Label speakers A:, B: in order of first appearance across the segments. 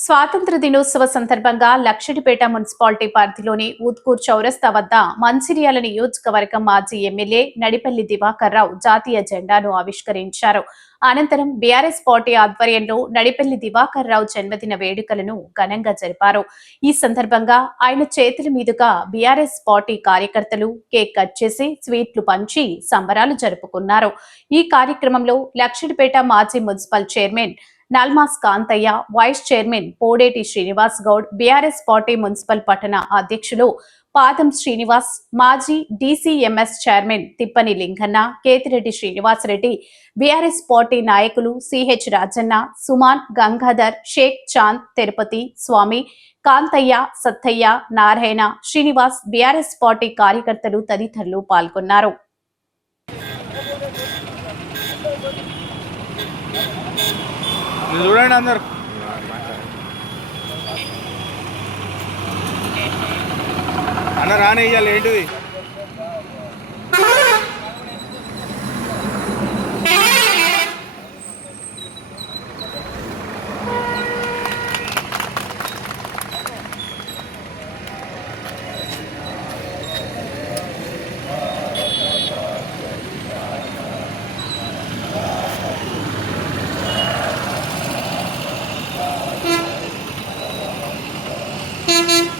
A: స్వాతంత్ర దినోత్సవ సందర్భంగా లక్షడిపేట మున్సిపాలిటీ పరిధిలోని ఉత్కూర్ చౌరస్తా వద్ద మంచిర్యాల నియోజకవర్గం మాజీ ఎమ్మెల్యే నడిపల్లి దివాకర్ రావు జాతీయ జెండాను ఆవిష్కరించారు. అనంతరం బీఆర్ఎస్ పార్టీ ఆధ్వర్యంలో నడిపల్లి దివాకర్ రావు జన్మదిన వేడుకలను ఘనంగా జరిపారు. ఈ సందర్భంగా ఆయన చేతుల మీదుగా బీఆర్ఎస్ పార్టీ కార్యకర్తలు కేక్ కట్ చేసి స్వీట్లు పంచి సంబరాలు జరుపుకున్నారు. ఈ కార్యక్రమంలో లక్షడిపేట మాజీ municipal chairman Nalmas Kanthaiah vice chairman Podeti Srinivas Goud BRS party municipal పట్టణ అధ్యక్షులు పాదం శ్రీనివాస్ మాజీ DCMS chairman Tippani Linganna Kethireddy Srinivas Reddy BRS party నాయకులు CH Rajanna Suman Gangadhar Sheikh Chand Tirupati Swamy Kanthaiah Sattaiah Narayana Srinivas BRS party కార్యకర్తలు తదితరులు పాల్గొన్నారు.
B: ఇది చూడండి అందరు. అన్న రాని ఇయ్యాలి ఏంటిది?
C: Mm-hmm.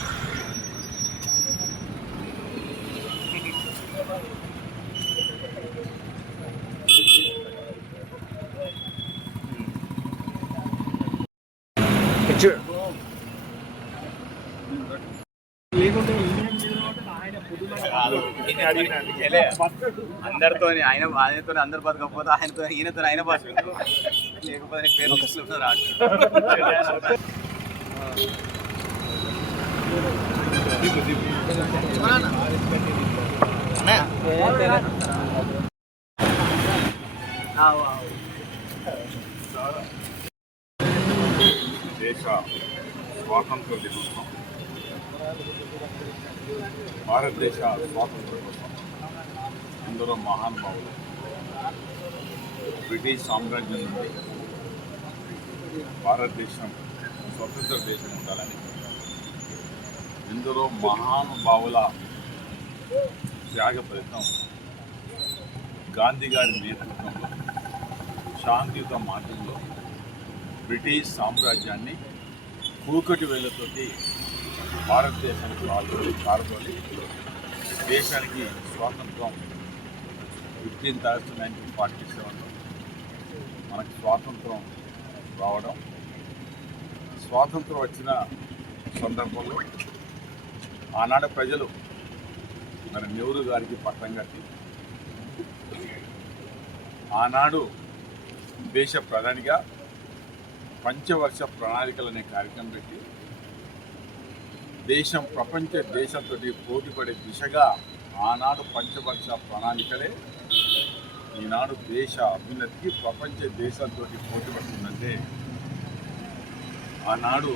B: అందరితో ఆయన ఆయనతో అందరు బతకపోతే ఆయనతో ఈయనతో ఆయన బతుకు లేకపోతే పేరు రాడు.
D: దేశ స్వాతంత్ర దినోత్సవం. భారతదేశ స్వాతంత్ర కోసం ఎందరో మహానుభావులు బ్రిటిష్ సామ్రాజ్యం నుండి భారతదేశం స్వతంత్ర దేశం ఉండాలని ఎందరో మహానుభావుల త్యాగ ఫలితం గాంధీ గారి నేతృత్వంలో శాంతియుత మార్గంలో బ్రిటిష్ సామ్రాజ్యాన్ని కూకటి వేలతోటి భారతదేశానికి పాల్గొని పాల్గొని దేశానికి స్వాతంత్రం ఫిఫ్టీన్త్ ఆగస్టు నైన్టీన్ ఫార్టీ సెవెన్లో మనకి స్వాతంత్రం రావడం. స్వాతంత్రం వచ్చిన సందర్భంలో ఆనాడు ప్రజలు మరి నెహ్రూ గారికి పట్టం కట్టి ఆనాడు దేశ ప్రధానిగా పంచవర్ష ప్రణాళికలు అనే కార్యక్రమం పెట్టి దేశం ప్రపంచ దేశంతో పోటీపడే దిశగా ఆనాడు పంచవర్ష ప్రణాళికలే ఈనాడు దేశ అభ్యున్నతికి ప్రపంచ దేశాలతో పోటీపడుతుందంటే ఆనాడు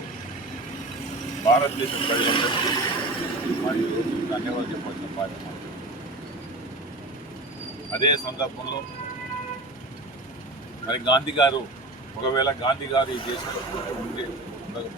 D: భారతదేశ ప్రజలందరికీ మరియు ధన్యవాదాలు చెప్పాల్సిన బాధ్యత అదే సందర్భంలో మరి గాంధీ గారు ఒకవేళ గాంధీ గారు ఈ దేశంలో ఉండే ఉండకపోతే